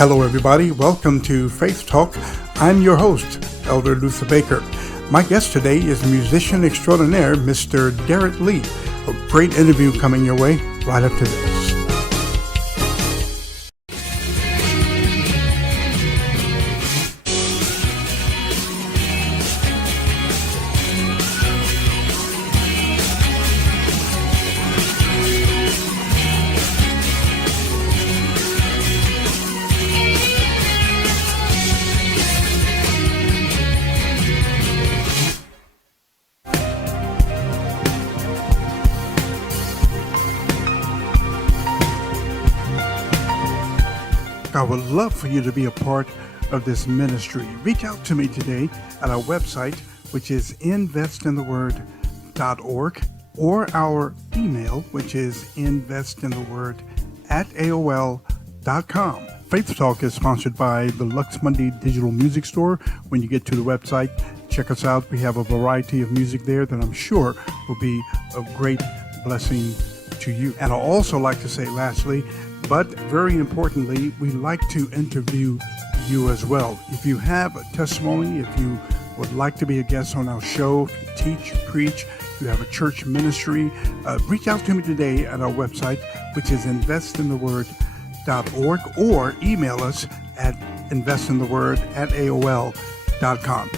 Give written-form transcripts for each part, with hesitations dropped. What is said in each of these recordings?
Hello, everybody. Welcome to Faith Talk. I'm your host, Elder Luther Baker. My guest today is musician extraordinaire, Mr. Derrick Lee. A great interview coming your way right after this. I would love for you to be a part of this ministry. Reach out to me today at our website, which is investintheword.org, or our email, which is investintheword@aol.com. Faith Talk is sponsored by the Lux Monday Digital Music Store. When you get to the website, check us out. We have a variety of music there that I'm sure will be a great blessing to you. And I'd also like to say, lastly, but very importantly, we like to interview you as well. If you have a testimony, if you would like to be a guest on our show, if you teach, preach, if you have a church ministry, reach out to me today at our website, which is investintheword.org, or email us at investintheword@aol.com.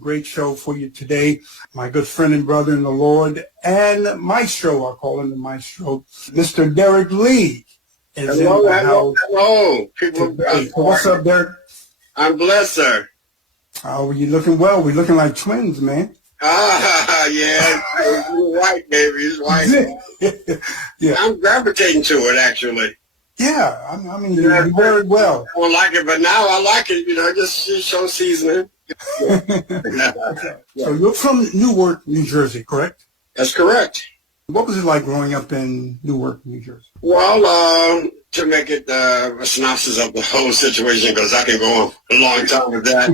Great show for you today. My good friend and brother in the Lord and maestro, I'll call him the maestro, Mr. Derrick Lee. Hello. What's up, Derrick? I'm blessed, sir. Oh, you looking well. We're looking like twins, man. Yeah. You're white, baby. He's white. Yeah. I'm gravitating to it, actually. Yeah. I mean, you very well. I don't like it, but now I like it. Just show seasoning. So you're from Newark, New Jersey, correct? That's correct. What was it like growing up in Newark, New Jersey? Well, to make it a synopsis of the whole situation, because I can go on a long time with that.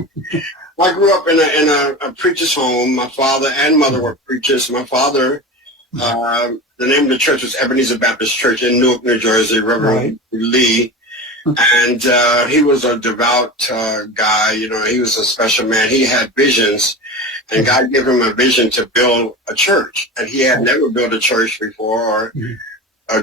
I grew up in a preacher's home. My father and mother were preachers. My father, the name of the church was Ebenezer Baptist Church in Newark, New Jersey, Reverend Lee. And he was a devout guy. He was a special man. He had visions, and God gave him a vision to build a church. And he had never built a church before or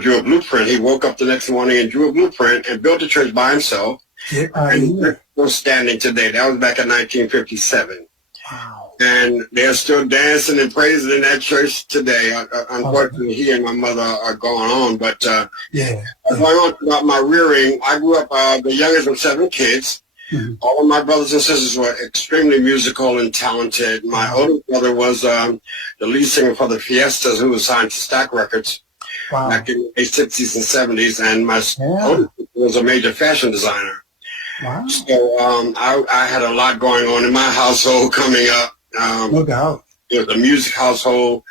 drew a blueprint. He woke up the next morning and drew a blueprint and built a church by himself. And they're still standing today. That was back in 1957. Wow. And they're still dancing and praising in that church today. Unfortunately, he and my mother are going on. But going on about my rearing, I grew up the youngest of 7 kids. All of my brothers and sisters were extremely musical and talented. My older brother was the lead singer for the Fiestas, who was signed to Stack Records back in the 60s and 70s. And my older brother was a major fashion designer. Wow. So I had a lot going on in my household coming up. No doubt. It was a music household,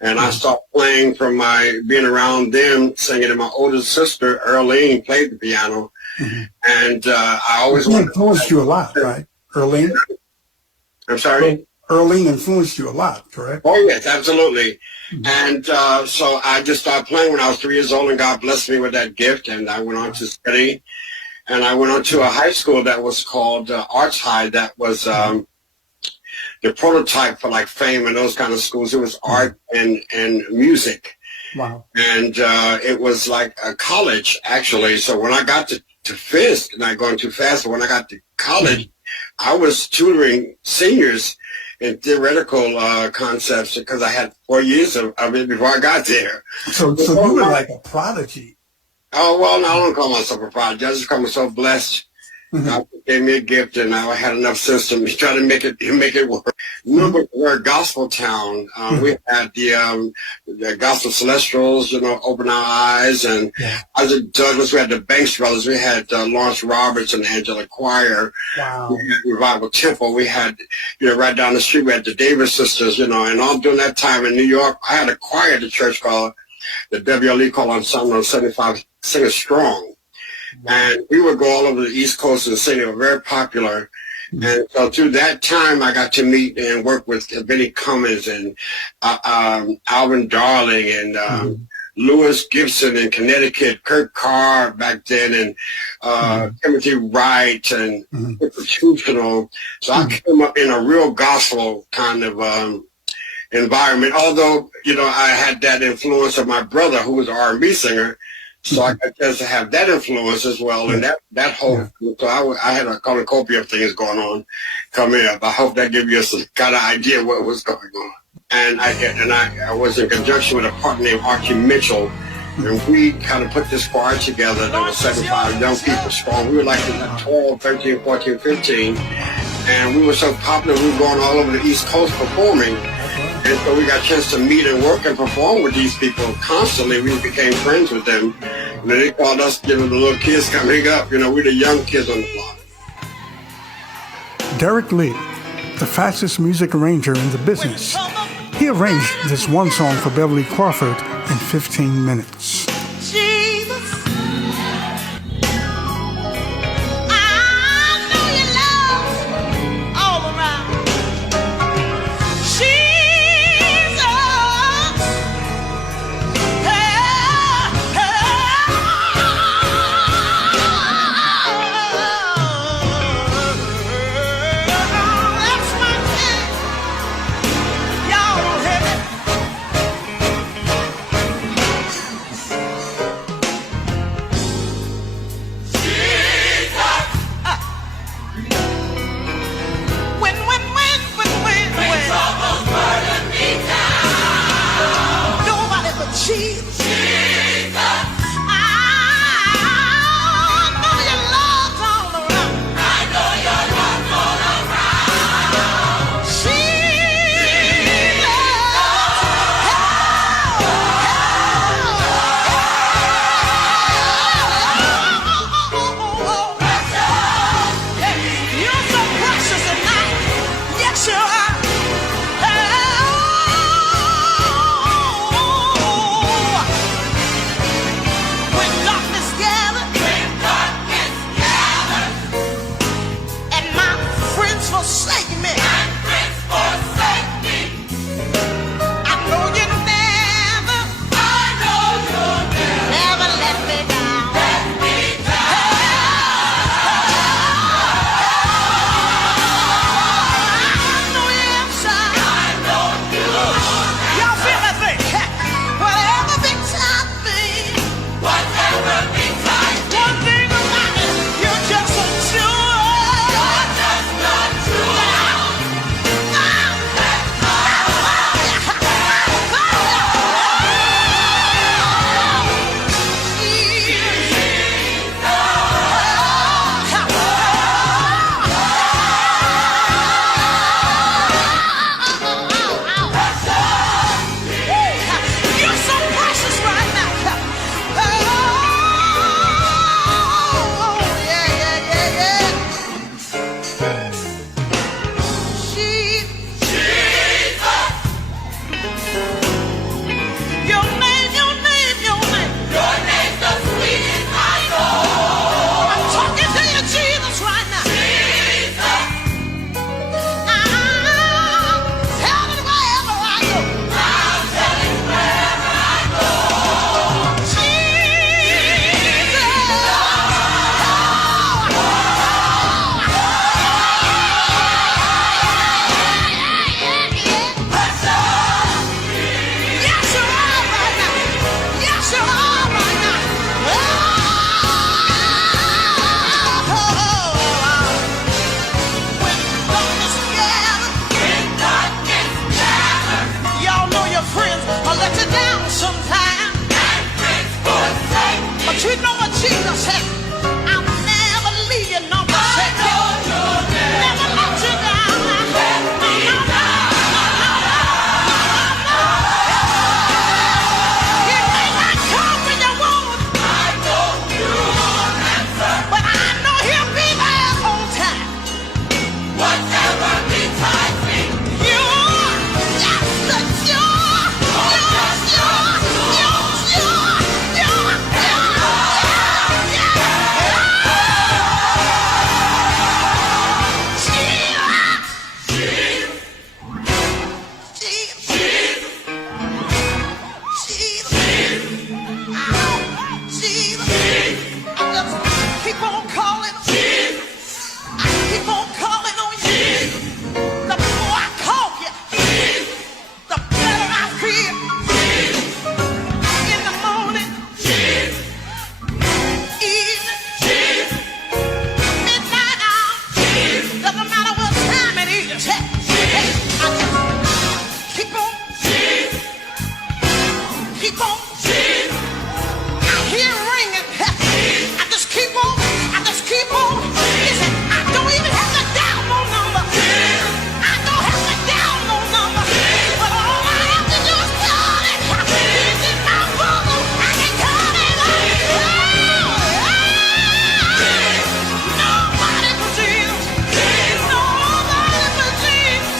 and I started playing from being around them, singing. And my older sister, Earlene, played the piano. And I always influenced you a lot, right? Earlene? I'm sorry? Earlene influenced you a lot, correct? Oh, yes, absolutely. And so I just started playing when I was 3 years old, and God blessed me with that gift, and I went on to study. And I went on to a high school that was called Arts High. That was the prototype for like Fame and those kind of schools. It was art and music. Wow. And it was like a college, actually. So when I got to Fisk, not going too fast, but when I got to college, I was tutoring seniors in theoretical concepts because I had 4 years of it before I got there. So you were like a prodigy. Oh, well, no, I don't call myself a prodigy. I just call myself blessed God gave me a gift, and I had enough system to try to make it work. Remember, we're a gospel town. We had the Gospel Celestials, Open Our Eyes, and I was at Douglas. We had the Banks Brothers. We had Lawrence Roberts and Angela Choir. Wow. We had Revival Temple. We had, right down the street, we had the Davis Sisters, and all during that time in New York, I had a choir at the church called the WLE called Ensemble 75 Singers Strong. And we would go all over the East Coast and sing. They were very popular. And so through that time, I got to meet and work with Benny Cummins and Alvin Darling and Lewis Gibson in Connecticut, Kurt Carr back then, and Timothy Wright and Institutional. So I came up in a real gospel kind of environment, although, I had that influence of my brother, who was an R&B singer. So I got a chance to have that influence as well, and that whole. So I had a cornucopia of things going on coming up. I hope that gives you some kind of idea what was going on. And I was in conjunction with a partner named Artie Mitchell, and we kind of put this choir together. There was 75 young people strong. We were like 12, 13, 14, 15, and we were so popular. We were going all over the East Coast performing. And so we got a chance to meet and work and perform with these people constantly. We became friends with them. And they called us, the little kids coming up. We're the young kids on the block. Derrick Lee, the fastest music arranger in the business. He arranged this one song for Beverly Crawford in 15 minutes. keep on. I hear it ringing. I just keep on. I just keep on. Listen, I don't even have to dial no number. I don't have to dial no number. But all I have to do is call it. It's in my bosom. I can call it up. Nobody but Jesus. Nobody but Jesus.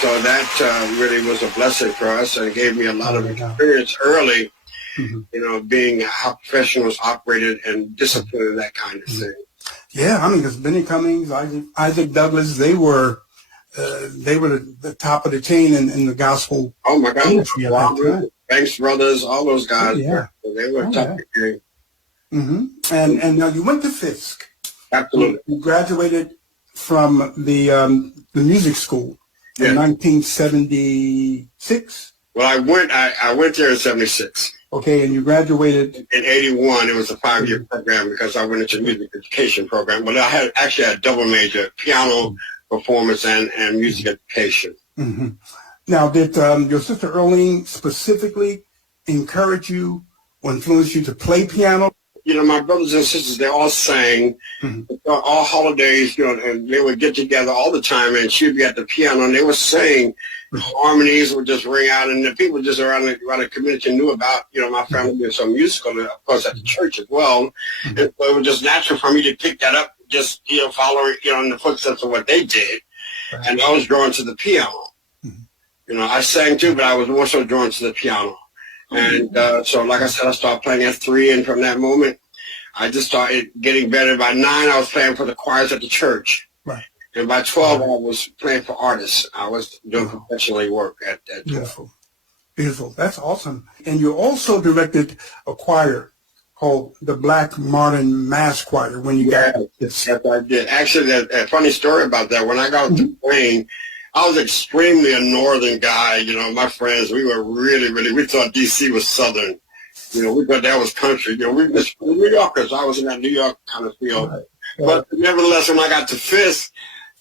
So that really was a blessing for us, and gave me a lot of experience early, being how professionals operated and discipline and that kind of thing. Yeah, I mean, because Benny Cummings, Isaac Douglas, they were the top of the chain in the gospel. Oh my God, industry at that time. Banks Brothers, all those guys. They were top of the game. And now you went to Fisk. Absolutely. You graduated from the music school in 1976. Well, I went there in 76. Okay, and you graduated in 81. It was a 5-year program because I went into a music education program. But I had a double major: piano, performance, and music education. Now, did your sister Earlene specifically encourage you or influence you to play piano? My brothers and sisters, they all sang all holidays, and they would get together all the time, and she'd be at the piano, and they would sing. Harmonies would just ring out, and the people just around the community knew about, my family being so musical, and of course at the church as well. And so it was just natural for me to pick that up, just, following, in the footsteps of what they did. Right. And I was drawn to the piano. I sang too, but I was more so drawn to the piano. And so, like I said, I started playing at 3, and from that moment, I just started getting better. By 9, I was playing for the choirs at the church. Right. And by 12, I was playing for artists. I was doing professional work at 12. Beautiful. Beautiful. That's awesome. And you also directed a choir called the Black Modern Mass Choir when you got this. Yes, I did. Actually, a funny story about that. When I got to playing, I was extremely a northern guy. My friends, we were we thought D.C. was southern. We thought that was country. We were New Yorkers. I was in that New York kind of field. Right. But nevertheless, when I got to Fisk,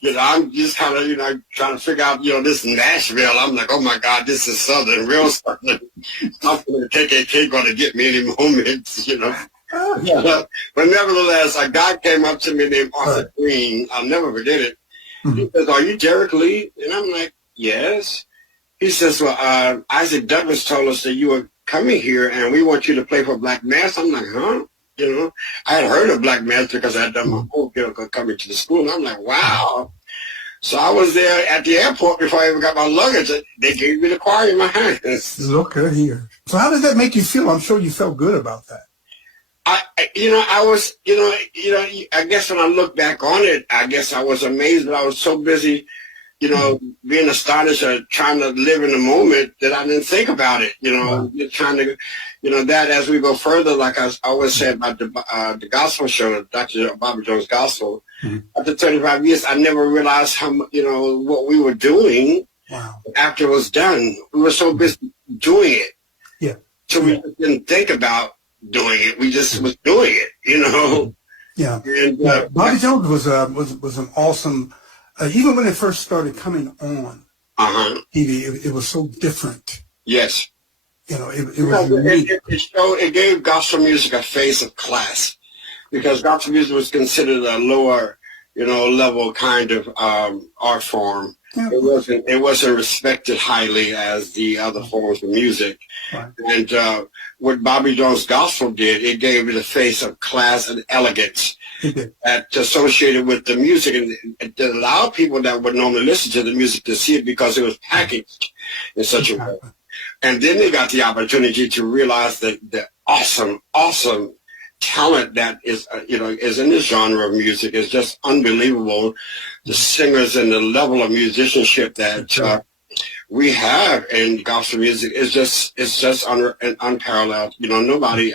I'm just kind of, trying to figure out, this Nashville. I'm like, oh my God, this is southern, real southern. I'm going to KKK going to get me any moment, But nevertheless, a guy came up to me named Arthur Green. I'll never forget it. He says, "Are you Derrick Lee?" And I'm like, "Yes." He says, "Well, Isaac Douglas told us that you were coming here and we want you to play for Black Mass." I'm like, huh? I had heard of Black Mass because I had done my whole coming to the school. And I'm like, wow. So I was there at the airport before I even got my luggage. They gave me the choir in my hands. Look at here. So how did that make you feel? I'm sure you felt good about that. I was, I guess when I look back on it, I guess I was amazed, but I was so busy, being astonished or trying to live in the moment that I didn't think about it, just trying to, that as we go further, like I always said about the gospel show, Dr. Bobby Jones Gospel, after 35 years, I never realized how, what we were doing after it was done. We were so busy doing it. Yeah. So we didn't think about doing it. We just was doing it, Yeah. And, Bobby Jones was an awesome, even when it first started coming on TV, it was so different. Yes. It was unique. It gave gospel music a face of class, because gospel music was considered a lower, level kind of art form. Yeah. It wasn't respected highly as the other forms of music. Right. And what Bobby Jones Gospel did, it gave it a face of class and elegance that associated with the music, and it allowed people that would normally listen to the music to see it because it was packaged in such a way. And then they got the opportunity to realize that the awesome talent that is in this genre of music is just unbelievable. The singers and the level of musicianship that we have in gospel music is just unparalleled. Nobody,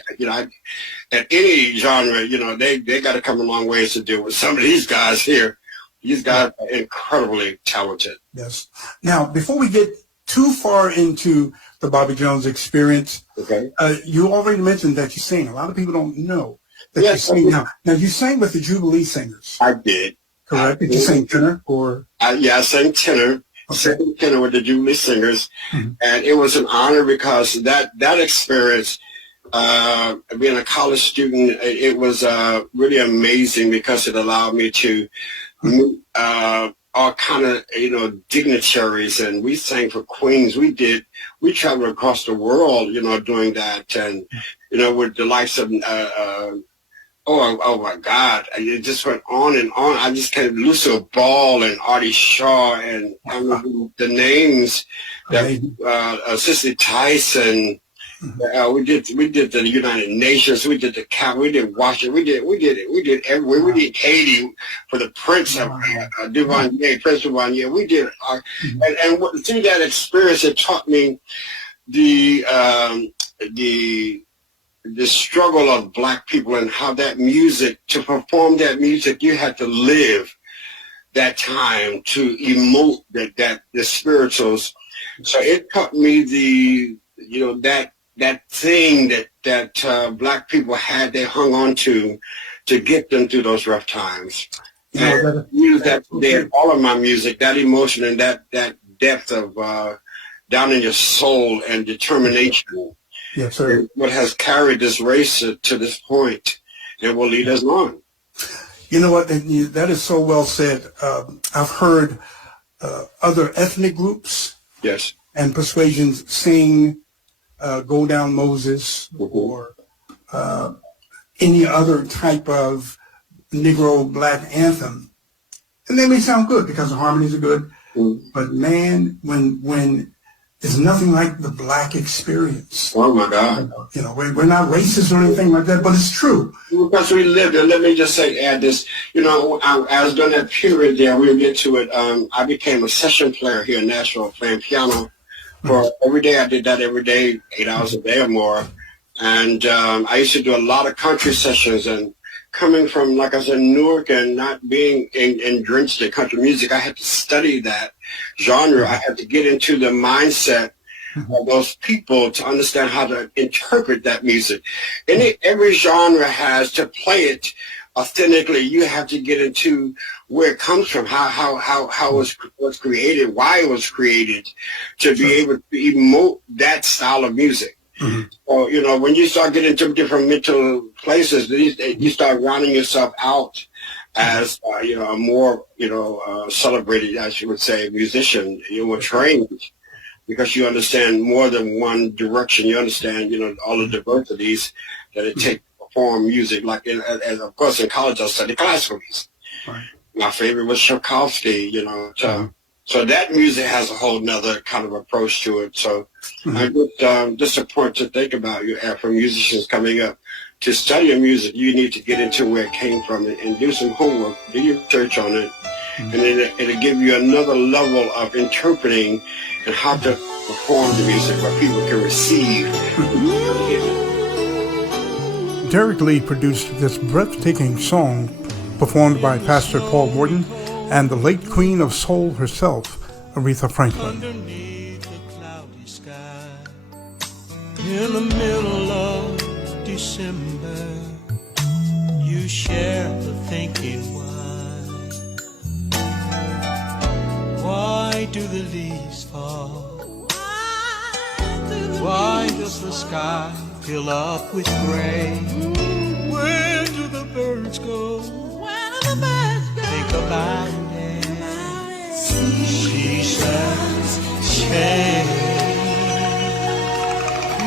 at any genre, they got to come a long ways to deal with some of these guys here. These guys are incredibly talented. Yes. Now, before we get too far into the Bobby Jones experience, okay, you already mentioned that you sing. A lot of people don't know that you sing. Now, you sang with the Jubilee singers. I did. Correct. Did you sing tenor or? I sang tenor. Okay. Sang tenor with the Jubilee singers, and it was an honor because that experience, being a college student, it was really amazing because it allowed me to meet all kind of dignitaries, and we sang for queens. We traveled across the world, doing that, and with the likes of oh my God, it just went on and on. I just can't. Lucille Ball and Artie Shaw and the names that Cicely, Tyson. We did the United Nations. We did the Cap. We did Washington. We did everywhere. We did Haiti for the Prince of Duvalier, Prince Duvalier. We did, and through that experience, it taught me the struggle of Black people and how that music, to perform that music, you had to live that time to emote the spirituals. So it taught me that thing that Black people had, they hung on to get them through those rough times. And use that today in all of my music, that emotion and that depth of down in your soul and determination. Yes, sir. What has carried this race to this point and will lead us on. You know what? That is so well said. I've heard other ethnic groups and persuasions sing Go Down Moses or any other type of Negro Black anthem. And they may sound good because the harmonies are good. But man, when it's nothing like the Black experience. Oh my God! We're not racist or anything like that, but it's true. Because we lived it. Let me just add this. I was during that period there. We'll get to it. I became a session player here in Nashville, playing piano for every day. I did that every day, 8 hours a day or more. And I used to do a lot of country sessions. And coming from, like I said, Newark and not being drenched in country music, I had to study that genre. I had to get into the mindset of those people to understand how to interpret that music. Every genre has to play it authentically. You have to get into where it comes from, how it was created, why it was created, to be able to emote that style of music. So, when you start getting to different mental places, you start rounding yourself out as, a more, celebrated, as you would say, musician. You were trained because you understand more than one direction. You understand, all the diversities that it takes to perform music. Like, as of course, in college, I studied classical music. Right. My favorite was Tchaikovsky, So that music has a whole nother kind of approach to it. So just a point to think about for musicians coming up. To study your music, you need to get into where it came from and do some homework, do your research on it, and then it'll give you another level of interpreting and how to perform the music where people can receive. Derrick Lee produced this breathtaking song performed by Pastor Paul Morton and the late Queen of Soul herself, Aretha Franklin. Underneath the cloudy sky, in the middle of December, you share the thinking why do the leaves fall? Why does the sky fill up with gray? Where do the birds go? Thinking about it. Seasons change.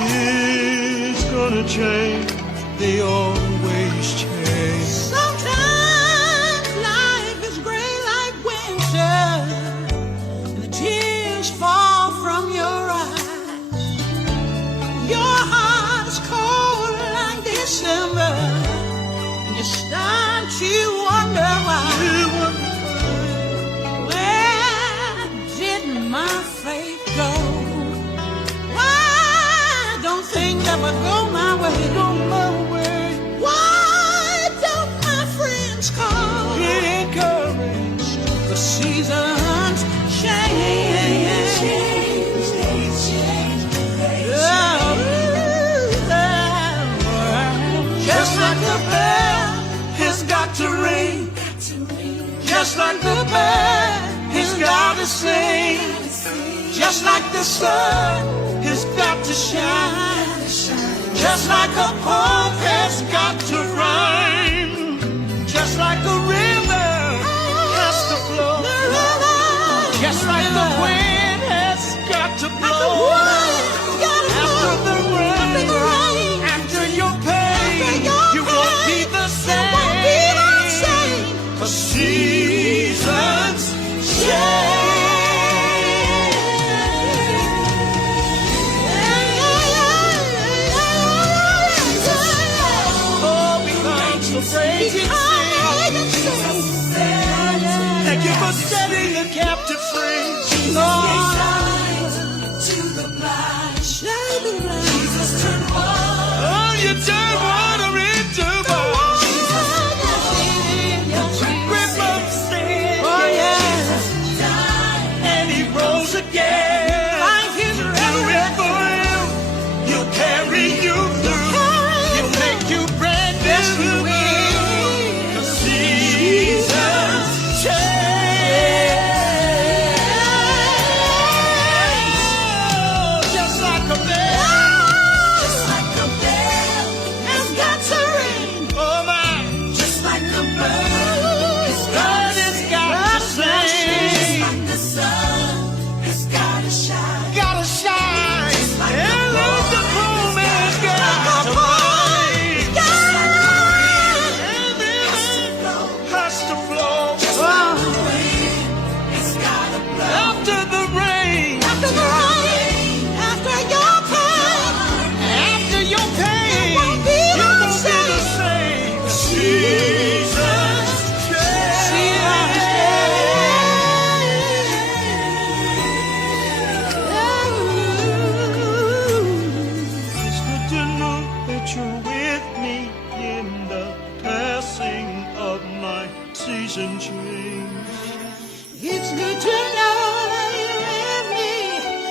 It's gonna change. They always change. Sometimes life is gray like winter, and the tears fall from your eyes. Your heart is cold like December, and you start to wonder why. Where did my faith go? Why don't things ever go my way? Why don't my friends call? Get encouraged. The seasons change. Just like the bell has got to ring. Just like the bird has got to sing. Just like the sun has got to shine. Just like a poem has got to rhyme. Just like a river has to flow. Just like the wind has got to blow. After the rain, after your pain, you won't be the same. 'Cause seasons change. Thank you for setting the captive free. Oh, you turn water into wine. Grip of sin. Oh, yeah. And he rose again. Do it for him. He'll carry you through. He'll make you brand new. It's good to know that you're with me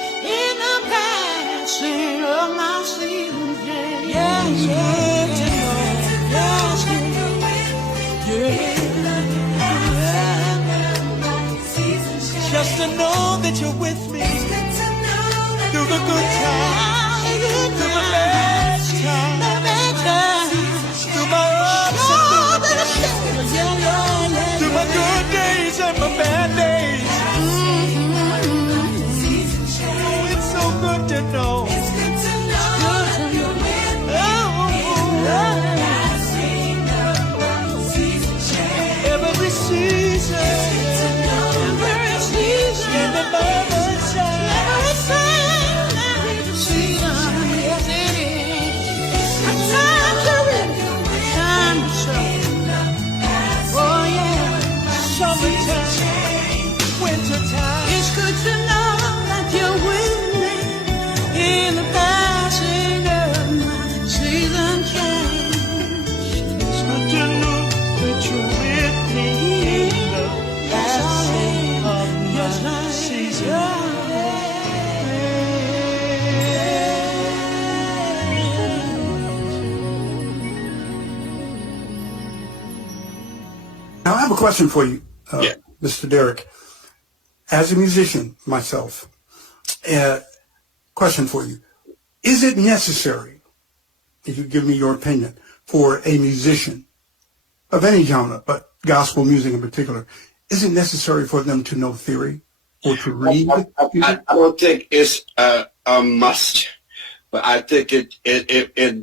in the passing of my seasons. Yeah, it's good to know. Yes, just to know that you're with me through the good times, through the bad times, through my ups and downs, through my good days and my bad days. Oh, it's so good to know. It's good to know you're with me. Every season. It's good to know every season. In the moment shine. Every season. Yes, it is. A time to reap. Time to sow. Oh, yeah. Summertime. Wintertime. It's good to know that you're with me in the passing of my season change. It's good to know that you're with me in the passing of my season. Now, I have a question for you, Yeah. Mr. Derrick. As a musician myself, question for you. Is it necessary, if you give me your opinion, for a musician of any genre, but gospel music in particular, is it necessary for them to know theory or to read? I don't think it's a must, but I think it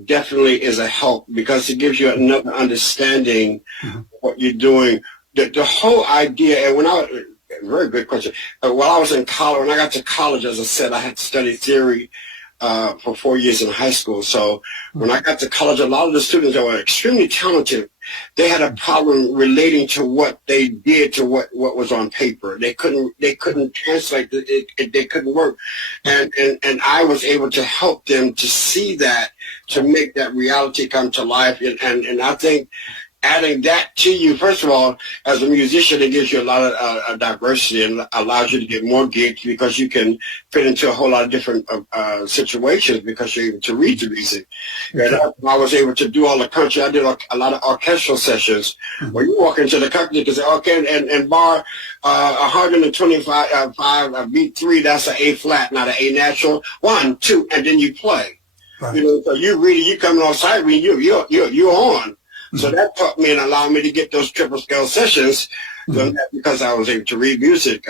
definitely is a help because it gives you another understanding of what you're doing. The whole idea, and very good question. While I was in college, when I got to college, as I said, I had to study theory for 4 years in high school. So when I got to college, a lot of the students that were extremely talented, they had a problem relating to what they did to what was on paper. They couldn't translate it. They couldn't work. And I was able to help them to see that, to make that reality come to life. And I think adding that to you, first of all, as a musician, it gives you a lot of diversity and allows you to get more gigs because you can fit into a whole lot of different situations because you're able to read the music. And I was able to do all the country. I did a lot of orchestral sessions where you walk into the country and say, okay, and bar 125 beat 3, that's an A flat, not an A natural. 1, 2, and then you play. Right. You know, so you coming on site when you're on. So that taught me and allowed me to get those triple scale sessions because I was able to read music.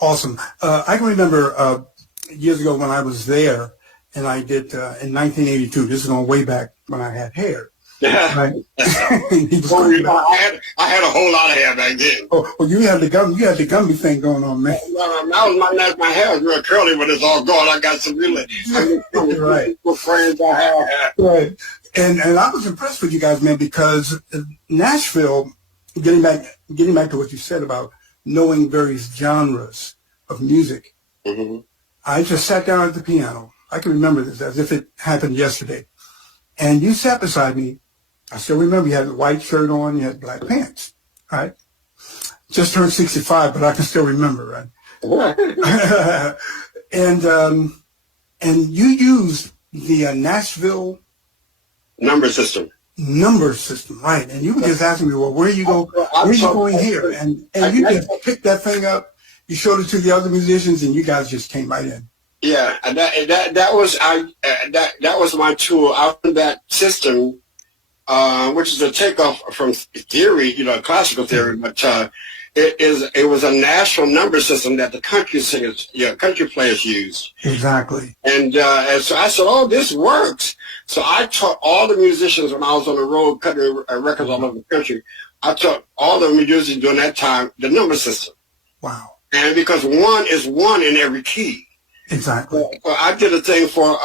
Awesome. I can remember years ago when I was there, and I did in 1982. This is going way back when I had hair. Right? I had a whole lot of hair back then. Oh, well, you had the Gumby thing going on, man. My hair was real curly, but it's all gone. I got some really right. friends I have. Right. And I was impressed with you guys, man, because Nashville, getting back to what you said about knowing various genres of music, I just sat down at the piano. I can remember this as if it happened yesterday. And you sat beside me. I still remember you had a white shirt on, you had black pants, right? Just turned 65, but I can still remember, right? And you used the Nashville number system, right? And you were just asking me, well, where are you going here? And you just picked that thing up. You showed it to the other musicians, and you guys just came right in. Yeah, and that was my tool. I learned that system, which is a takeoff from theory, classical theory, but it was a national number system that the country singers, country players used. Exactly. And so I said, oh, this works. So I taught all the musicians when I was on the road cutting records all over the country. I taught all the musicians during that time the number system. Wow. And because 1 is 1 in every key. Exactly. So I did a thing for,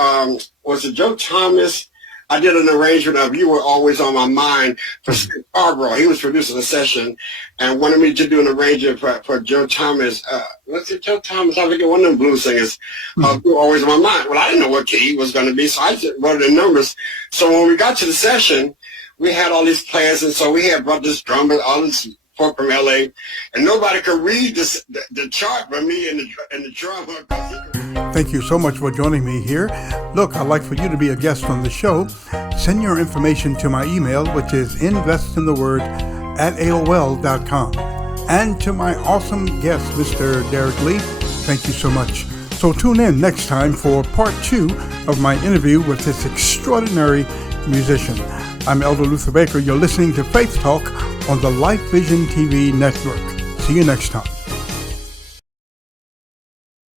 was it Joe Thomas? I did an arrangement of You Were Always on My Mind for Steve Scarborough. He was producing a session and wanted me to do an arrangement for Joe Thomas. What's it, Joe Thomas? I forget, one of them blues singers. You Were Always on My Mind. Well, I didn't know what key he was going to be, so I just wrote the numbers. So when we got to the session, we had all these players, and so we had brought this drummer, all this folk from L.A., and nobody could read the chart but me and the drummer. Thank you so much for joining me here. Look, I'd like for you to be a guest on the show. Send your information to my email, which is investintheword@aol.com. And to my awesome guest, Mr. Derrick Lee, thank you so much. So tune in next time for part 2 of my interview with this extraordinary musician. I'm Elder Luther Baker. You're listening to Faith Talk on the Life Vision TV network. See you next time.